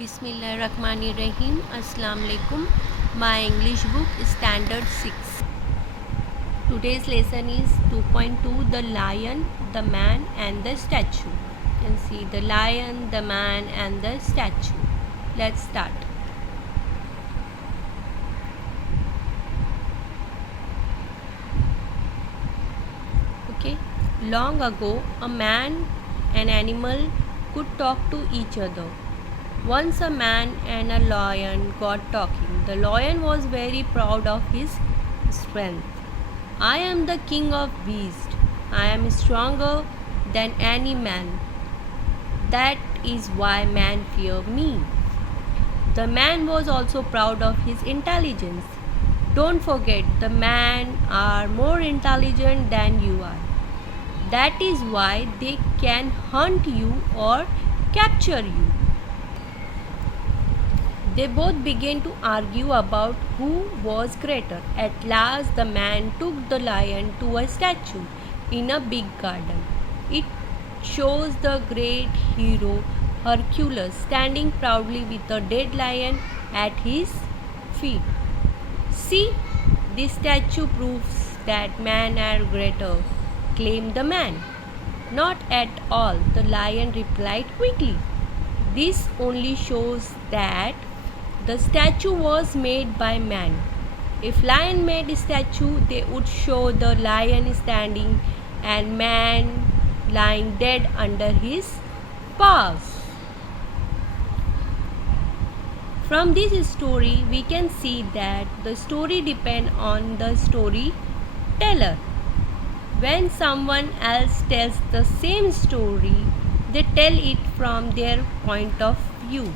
Bismillahirrahmanirrahim. Assalamu alaikum. My English book Standard 6. Today's lesson is 2.2, The Lion, the Man and the Statue. You can see the lion, the man and the statue. Let's start. Okay. Long ago, a man and animal could talk to each other. Once a man and a lion got talking. The lion was very proud of his strength. I am the king of beasts. I am stronger than any man. That is why men fear me. The man was also proud of his intelligence. Don't forget, the men are more intelligent than you are. That is why they can hunt you or capture you. They both began to argue about who was greater. At last, the man took the lion to a statue in a big garden. It shows the great hero Hercules standing proudly with a dead lion at his feet. See, this statue proves that men are greater, claimed the man. Not at all, the lion replied quickly. This only shows that the statue was made by man. If lion made a statue, they would show the lion standing and man lying dead under his paws. From this story, we can see that the story depends on the storyteller. When someone else tells the same story, they tell it from their point of view.